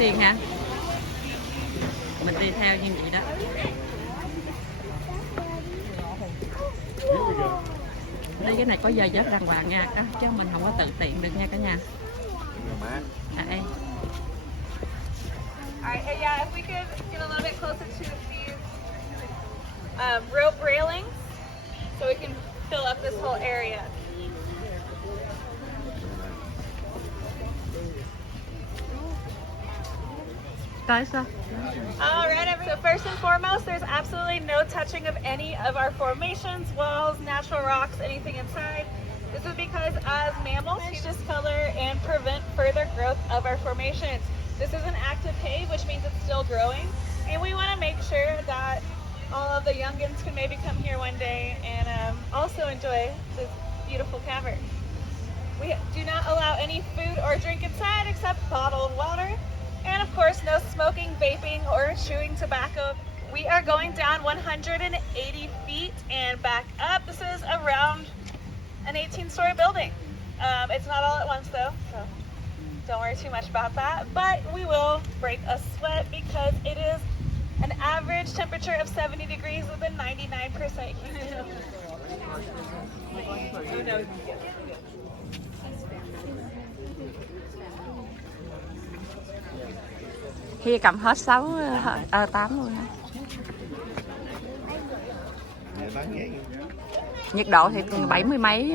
tiền hả? Mình đi theo như vậy đó. Đây cái này có giờ giấc đàng hoàng nha, chứ mình không có tự tiện được nha cả nhà. Đây. Alright, yeah, if we could get a little bit closer to these rope railings so we can fill up this whole area. Alright, so first and foremost, there's absolutely no touching of any of our formations, walls, natural rocks, anything inside. This is because as mammals, we discolor and prevent further growth of our formations. This is an active cave, which means it's still growing, and we want to make sure that all of the youngins can maybe come here one day and also enjoy this beautiful cavern. We do not allow any food or drink inside except bottled water. And of course, no smoking, vaping, or chewing tobacco. We are going down 180 feet and back up. This is around an 18-story building. It's not all at once though, so don't worry too much about that. But we will break a sweat because it is an average temperature of 70 degrees with a 99% humidity. Khi cầm hết 8 luôn hả? Nhiệt độ thì 70 mấy,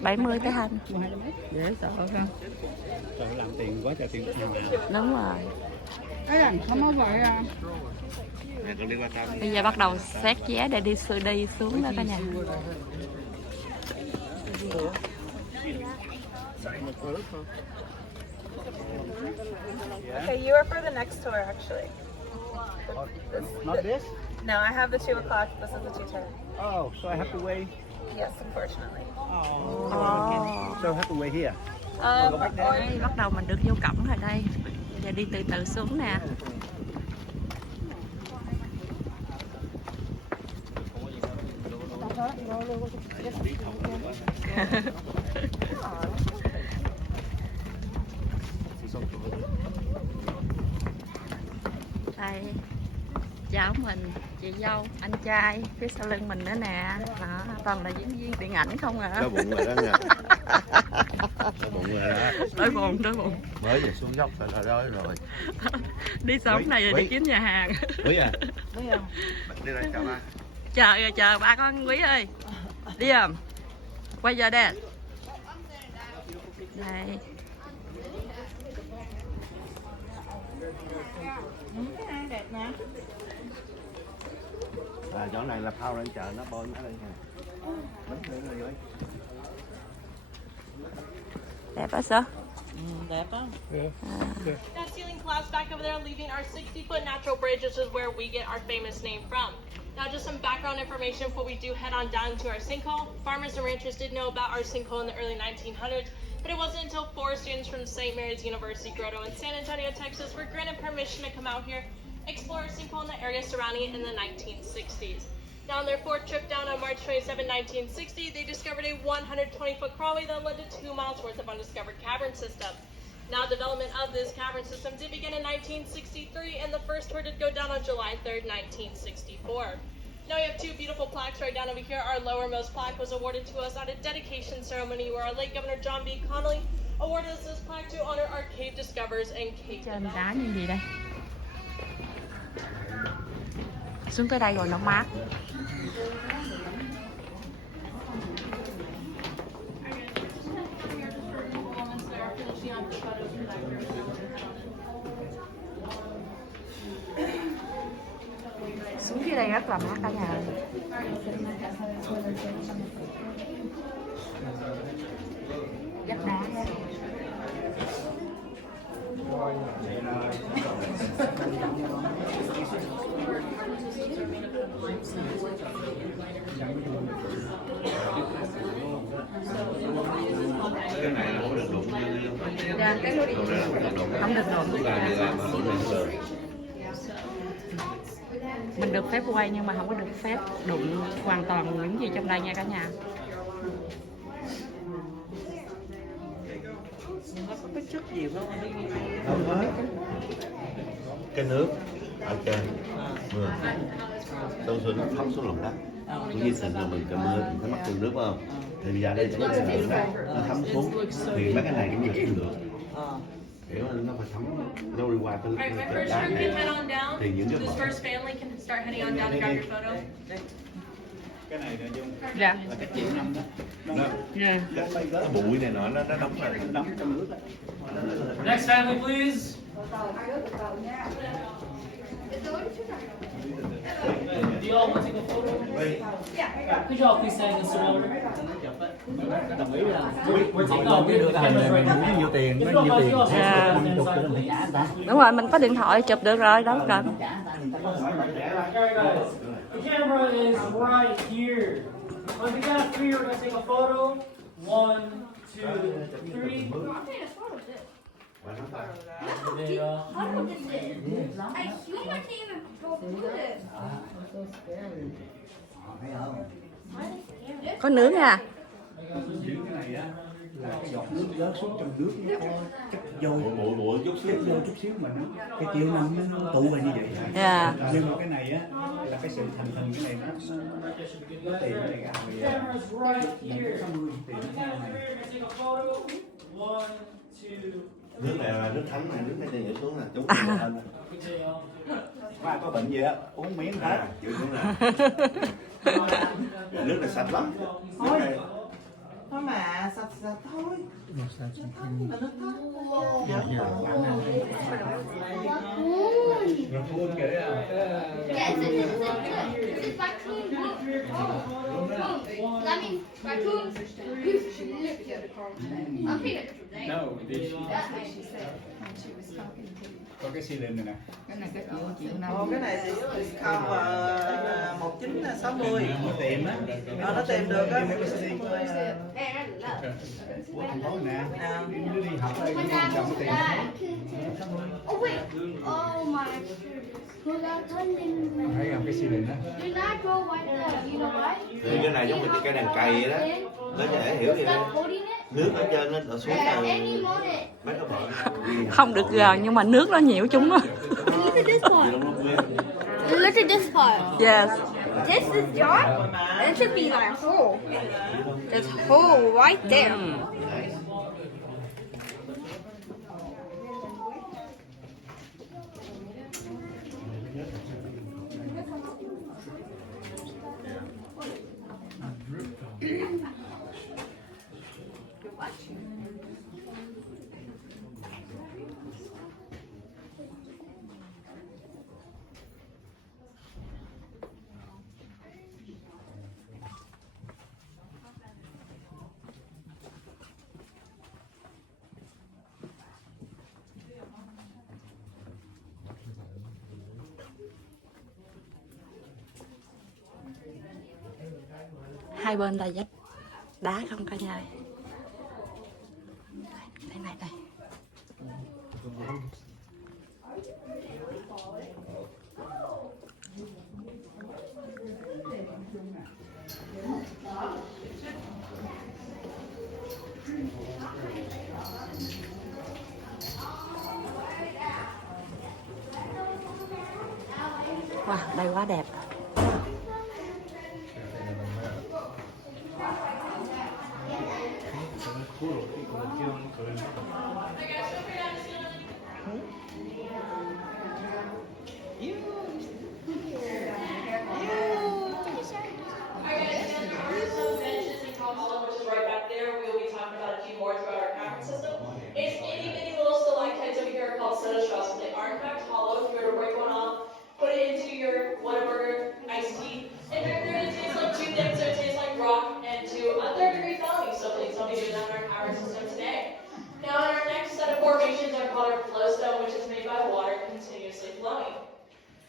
70 tới 2. Dễ sợ không? Sợ làm tiền quá trời tiền. Đúng rồi. Bây giờ bắt đầu xét vé để đi xuống đó cả nhà. Okay, you are for the next tour actually. Not this? No, I have the 2 o'clock. This is the 2:10. Oh, so I have to wait. Yes, unfortunately. So I have to wait here. Đây, bắt đầu mình được vô cổng rồi đây. Bây giờ đi từ từ xuống nè. Đây, cháu mình, chị dâu, anh trai phía sau lưng mình nữa nè. Đó, toàn là diễn viên điện ảnh không à. Đói bụng rồi đó nha. Đói bụng rồi đó. Đói bụng. Mới về xuống dốc là đói rồi. Đi sống này rồi đi kiếm nhà hàng. Quý à? Đi đây chào ba. Chờ ba con Quý ơi. Đi không? Quay giờ đây. Đây. Đẹp nè. Chỗ này là phao lên chợ nó bôi nó đây nè. Đẹp quá sao? Đẹp đó. That ceiling collapsed back over there, leaving our 60-foot natural bridge, which is where we get our famous name from. Now, just some background information before we do head on down to our sinkhole. Farmers and ranchers did know about our sinkhole in the early 1900s, but it wasn't until 4 students from St. Mary's University, Grotto, in San Antonio, Texas, were granted permission to come out here, explore a sinkhole in the area surrounding it in the 1960s. Now, on their 4th trip down on March 27, 1960, they discovered a 120-foot crawlway that led to 2 miles worth of undiscovered cavern system. Now, development of this cavern system did begin in 1963, and the first tour did go down on July 3rd, 1964. Now, we have 2 beautiful plaques right down over here. Our lowermost plaque was awarded to us at a dedication ceremony where our late Governor John B. Connolly awarded us this plaque to honor our cave discoverers and cave Trên đá developers. như gì đây? Xuống tới đây rồi nó mát. Xuống dưới đây rất là mát cả nhà. Dắt đá nha. Cái này là không được đụng. Dạ, cái không được đụng. Mình được phép quay nhưng mà không có được phép đụng hoàn toàn những gì trong đây nha cả nhà. Nó có cái chất gì không? Cái nước ở trên mưa xong rồi nó thấm xuống lòng đất, cũng như thường là mình cơn mưa thì nó mắc cơn nước phải không, thì bây giờ đây là lòng đất nó thấm xuống thì mấy cái này cũng như thiên lượng, kiểu nó phải thấm, nó đi qua cái Alright, my đá first room này can head on down. thì những cái This bọt first family can start heading on down to grab your photo. Cái này là Dung, Dạ. là cái triệu năm đó. Nó Dạ. cái bụi này nó đóng lại. đóng trong nước đó. Next family, please. Do you all want to take a photo? Could you all please stand and surrender? Đồng ý là We're taking Hồi all cái đưa cái hình này mình muốn nhiêu tiền, nó nhiêu tiền, À. 50 thì mình trả người ta. Đúng rồi, mình có điện thoại chụp được rồi, đâu cần. Trả người ta, người ta có hỏi mình trả lại. Alright, guys. The camera is right here. On the count of 3, we're gonna take a photo. 1, 2, 3. There you go. Có nướng nha. Những cái này á là cái giọt nước rớt xuống trong nước nó có chất dầu, bụi chút xíu. chất dầu chút xíu mà nó cái triệu năm nó tụ về như vậy. Dạ. Nhưng mà cái này á là cái sự thành phần cái này nó tiền cái này cái này Camera's right mình here. có 60 tiền On the cái count of này. 3, we're gonna take a photo. 1, 2, Nước này là nước thấm này, nước này nhảy xuống nè, chúng ta lên. video. Có ai có bệnh gì á uống miếng hết. Chịu xuống nè. Nước này sạch lắm. Nước này Thôi mà sạch sạch thôi. Raccoon kìa đấy à. Yes, it's raccoon. Oh, that means raccoon. I'll take a picture of that. No, this, That makes you say. có cái xi lanh này nè. Ồ, cái này thì discount 1960. Nó tìm á. Nó tìm được á. Của thành phố nè. À. Nó đi học đây cũng What's chồng that? tiền. Oh wait. Oh my. Thấy không cái xi lanh á. Do not go like that. You know why? thì cái này giống như cái đèn cày vậy đó, nó dễ hiểu vậy đó. Stop holding it. Nước ở trên nó xuống At từ any moment. mấy cái bọt. Không được gần nhưng mà nước nó nhiễu chúng á. Look at this part. Look at this part. Yes. This is jar. It should be like a hole. There's a hole right there. Hai bên là vách đá không cả nhà. Đây này đây. Wow, đây quá đẹp. Benches and console, which is right back there. We will be talking about a few more throughout our conference system. It's itty bitty little stalactites over here called soda straws. They are in fact hollow. If you were to break one off, put it into your Whataburger iced tea. In fact, they're going to taste like two things. They're taste like rock and two a third-degree felony. So please don't be doing that in our conference system today. Now, in our next set of formations are called our flowstone, which is made by water continuously flowing.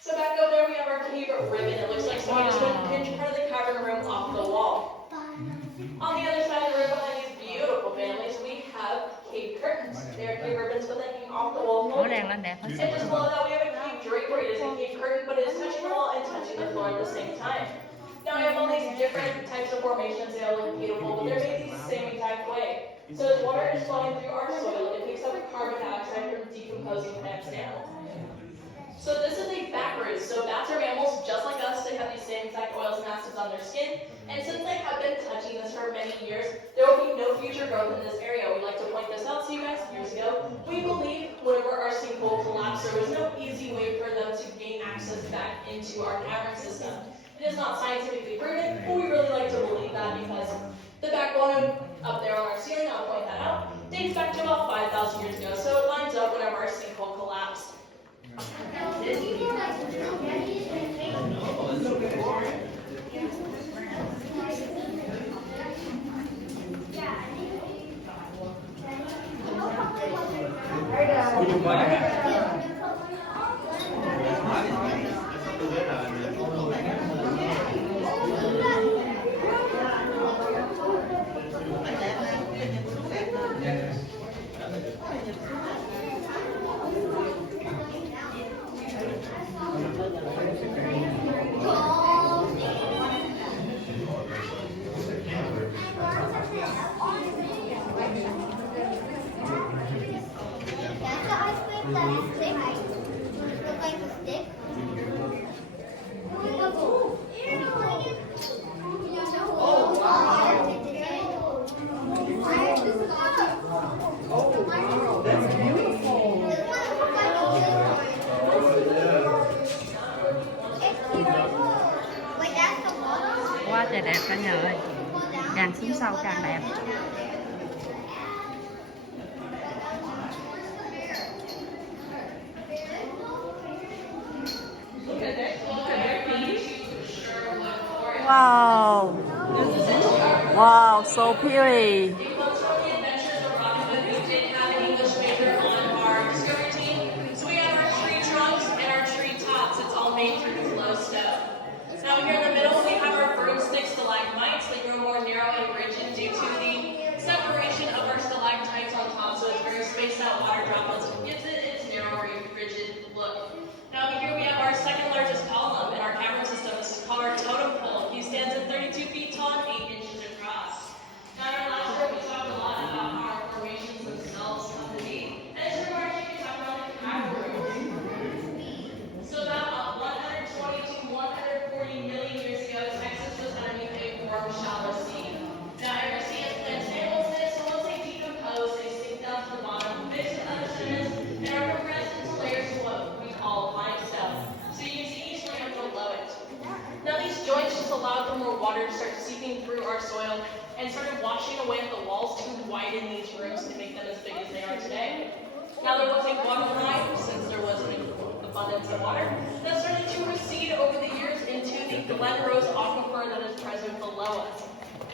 So back over there we have our cave ribbon. It looks like someone just went and pinched part of the cavern room off the wall. On the other side of the room behind these beautiful families, we have cave curtains. They are cave ribbons, but they hang off the wall. Màu đèn lên đẹp hết. And just below that we have a cave drapery. It is a cave curtain, but it is touching the wall and touching the floor at the same time. Now we have all these different types of formations. They all look beautiful, but they're made the same exact way. So as water is flowing through our soil, it picks up carbon dioxide from decomposing plants and animals. So this is a back root. So bats are mammals just like us. They have these same exact oils and acids on their skin. And since they have been touching this for many years, there will be no future growth in this area. We like to point this out to you guys years ago. We believe whenever our sinkhole collapsed, there was no easy way for them to gain access back into our cavern system. It is not scientifically proven, but we really like to believe that because the backbone up there on our ceiling, I'll point that out, dates back to about 5,000 years ago. So it lines up whenever our sinkhole collapsed. Quá trời đẹp cả nhà ơi, càng xuống sâu càng đẹp. Wow, wow, so pretty. Now here in the middle we have our broomstick stalagmites. They grow more narrow and rigid due to the separation of our stalactites on top, so it's very spaced out water droplets and gives it its narrow, rigid look. Now here we have our second largest column in our cavern system. This is called our totem pole. He stands at 32 feet tall and 8 inches across. Now in our last show we talked a lot about how our formations themselves come to be. And this we're actually talking about the cavern. So about 120 to 140 million years ago, Texas was underneath a warm, shallow sea. Now, every sea has plants and animals in it, so once they decompose, they sink down to the bottom, mix with other sediments, and are compressed into layers of what we call limestone. So you can see each layer below it. Now, these joints just allowed for more water to start seeping through our soil and started washing away at the walls to widen these rooms to make them as big as they are today. Now, there was a water line, since there was an abundance of water, that started to recede over the years into the Glen Rose aquifer that is present below us.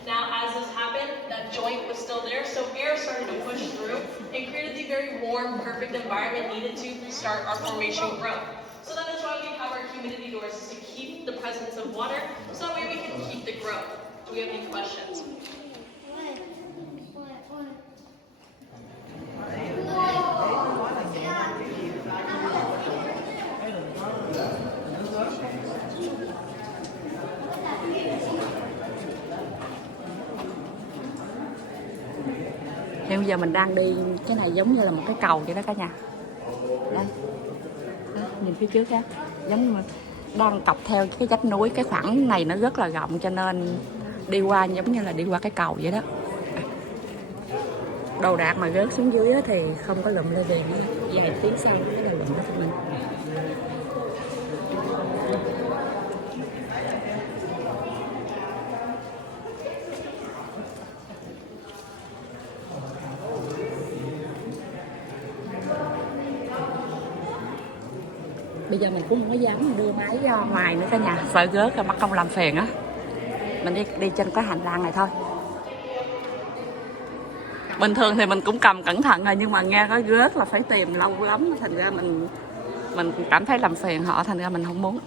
Now, as this happened, that joint was still there, so air started to push through and created the very warm, perfect environment needed to start our formation growth. So that is why we have our humidity doors, is to keep the presence of water, so that way we can keep the growth. Do we have any questions? Hiện giờ mình đang đi, cái này giống như là một cái cầu vậy đó cả nhà. Đây, đó, nhìn phía trước á, giống như đang cọc theo cái vách núi. Cái khoảng này nó rất là rộng cho nên đi qua giống như là đi qua cái cầu vậy đó. Đồ đạc mà rớt xuống dưới thì không có lụm lên liền, vài tiếng sau mới là lụm cho mình. Bây giờ mình cũng không có dám đưa máy ra ngoài nữa cả nhà, sợ rớt rồi mất công làm phiền á. Mình đi trên cái hành lang này thôi. Bình thường thì mình cũng cầm cẩn thận rồi, nhưng mà nghe có rớt là phải tìm lâu lắm, thành ra mình cảm thấy làm phiền họ, thành ra mình không muốn.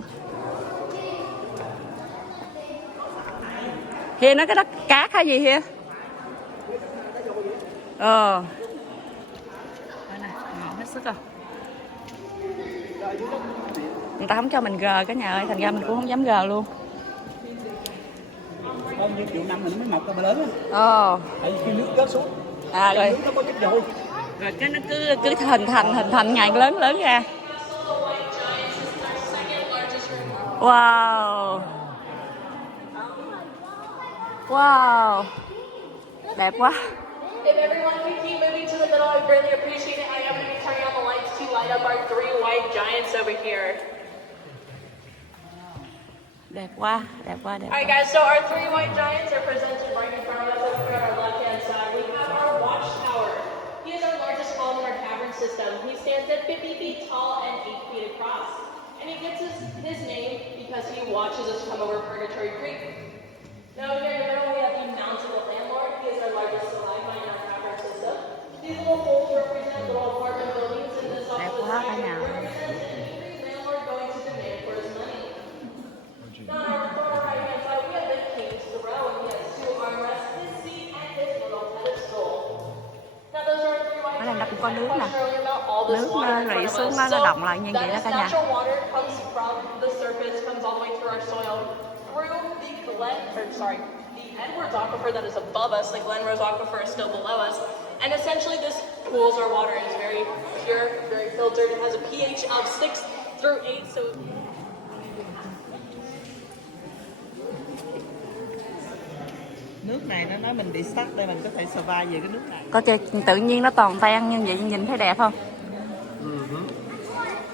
Hiên nói cái đất cát hay gì Hiên? Đây này, ngọn hết sức rồi. Người ta không cho mình gờ cả nhà ơi, thành ra mình cũng không dám gờ luôn. Bao nhiêu triệu năm mình mới mọc ra mà lớn á. Tại vì khi nước rớt xuống À rồi. Nó có chất dầu. Rồi cái nó cứ hình thành ngày lớn ra. Wow. Wow. Đẹp quá. If everyone can keep moving to the middle, I'd really appreciate it. I am going to be turning on the lights to light up our 3 white giants over here. Đẹp quá, đẹp quá, đẹp Alright quá. guys, so our 3 white giants are presented right in front of us over here on our left-hand side. We have our watchtower. He is our largest column in our cavern system. He stands at 50 feet tall and 8 feet across. And he gets his name because he watches us come over Purgatory Creek. Now here in the middle we have the Mountain of Landlord. He is our largest stalagmite in our cavern system. These little holes represent little apartment buildings, and this off to the side represents an angry landlord going to demand for his money. Now on our far right-hand side we have the King's Throne. He has 2 armrests, his seat, and his little pedestal. Now those are our 3 white Ở đây nó cũng có giants. nước nè. Question earlier about all this Nước water nó in front rỉ of xuống us. nó động lại như That vậy đó is cả nhà. natural water comes from the surface, comes all the way through our soil, through the Edwards Aquifer that is above us. The Glen Rose Aquifer is still below us. And essentially this pools our water. It is very pure, very filtered. It has a pH of 6 through 8, so Nước này nó nói mình bị stuck đây, mình có thể survive về cái nước này. Có chơi tự nhiên nó toàn tan như vậy nhìn thấy đẹp không?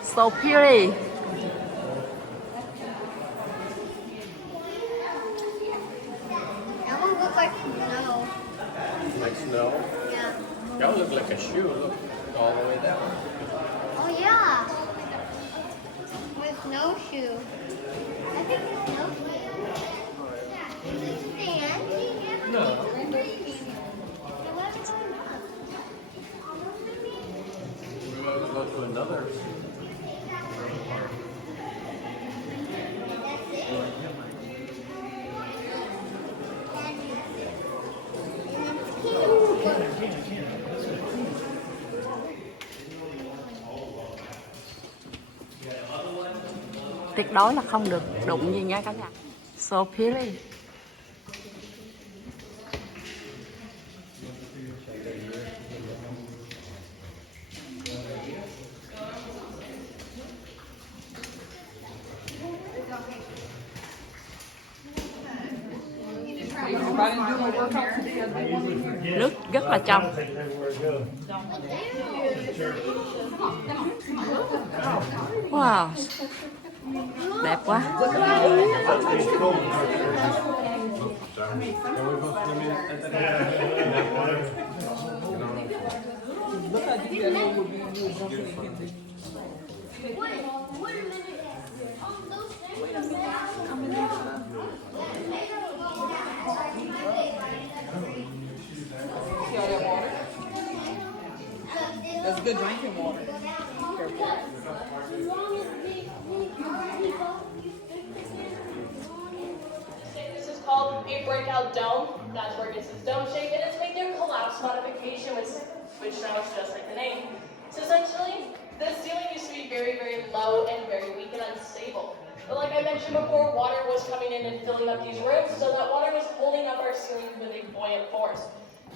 So pretty. That one looks like snow. Like snow? Yeah. That would look like a shoe. Look, all the way down. Oh yeah. My snowshoe. I think it's snowshoe. Is it sand? No. We're going to go to another. Tuyệt đối là không được đụng gì nha cả nhà. So pretty. Nước rất là trong. Wow. Đẹp quá. That's good drinking water. this is called a breakout dome. That's where it gets its dome shape, and it's making a collapse modification, which now is just like the name. So essentially, the ceiling used to be very, very low and very weak and unstable. But like I mentioned before, water was coming in and filling up these rooms, so that water was holding up our ceiling with a buoyant force.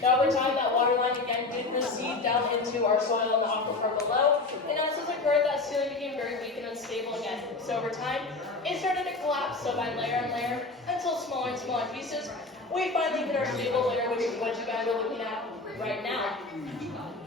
Now over time, that water line again did recede down into our soil in the aquifer below, and as this occurred, that ceiling became very weak and unstable again. So over time, it started to collapse, so by layer and layer, until smaller and smaller pieces, we finally hit our stable layer, which is what you guys are looking at right now.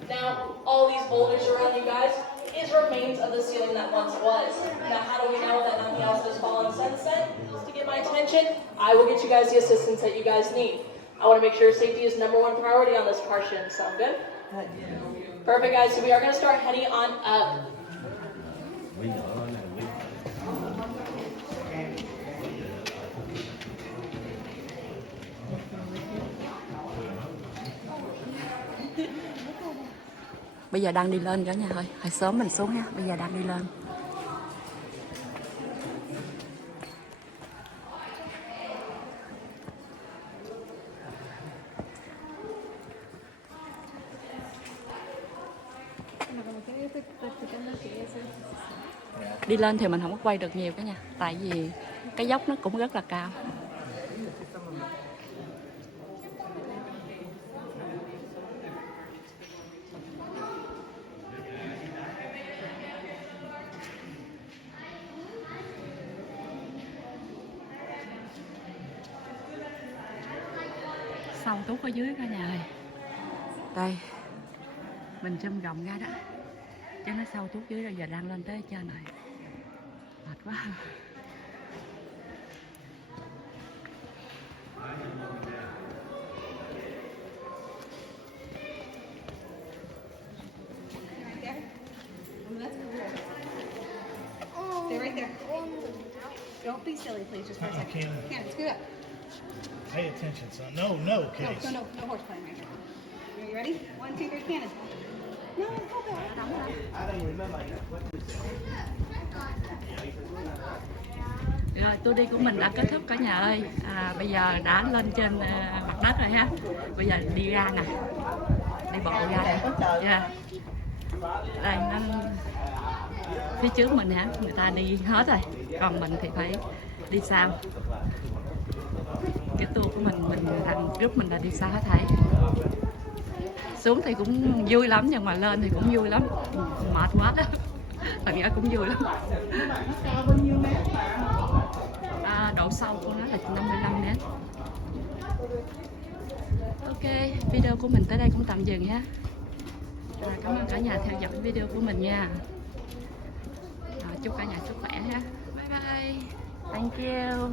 Now, all these boulders around you guys is remains of the ceiling that once was. Now, how do we know that nothing else has fallen since then? To get my attention, I will get you guys the assistance that you guys need. I want to make sure safety is #1 priority on this portion. Sound good? Perfect, guys. So we are going to start heading on up. Bây giờ đang đi lên cả nhà thôi. Hồi sớm mình xuống ha. Bây giờ đang đi lên. Đi lên thì mình không có quay được nhiều cả nhà. Tại vì cái dốc nó cũng rất là cao. sâu tuốt ở dưới cả nhà ơi. Đây, mình zoom rộng ra đó, chứ nó sâu tuốt dưới rồi, giờ đang lên tới trên này, mệt quá. Stay right there. Don't be silly, please, just for a second. Cannon, scoot up. Pay attention, son. No, Case. No horse playing right here. Are you ready? 1, 2, 3, cannon. No, hold on. Rồi tour đi của mình đã kết thúc cả nhà ơi. Bây giờ đã lên trên mặt đất rồi ha. Bây giờ đi ra nè, đi bộ ra nè. Yeah. Đây nó phía trước mình hả, người ta đi hết rồi, còn mình thì phải đi sau. Cái tour của mình thằng group mình là đi xa hết thảy. Xuống thì cũng vui lắm, nhưng mà lên thì cũng vui lắm, mệt quá đó. Thật ra cũng vui lắm. Độ sâu của nó là 55 mét. Ok, video của mình tới đây cũng tạm dừng nha. Cảm ơn cả nhà theo dõi video của mình nha. Chúc cả nhà sức khỏe ha. Bye bye. Thank you.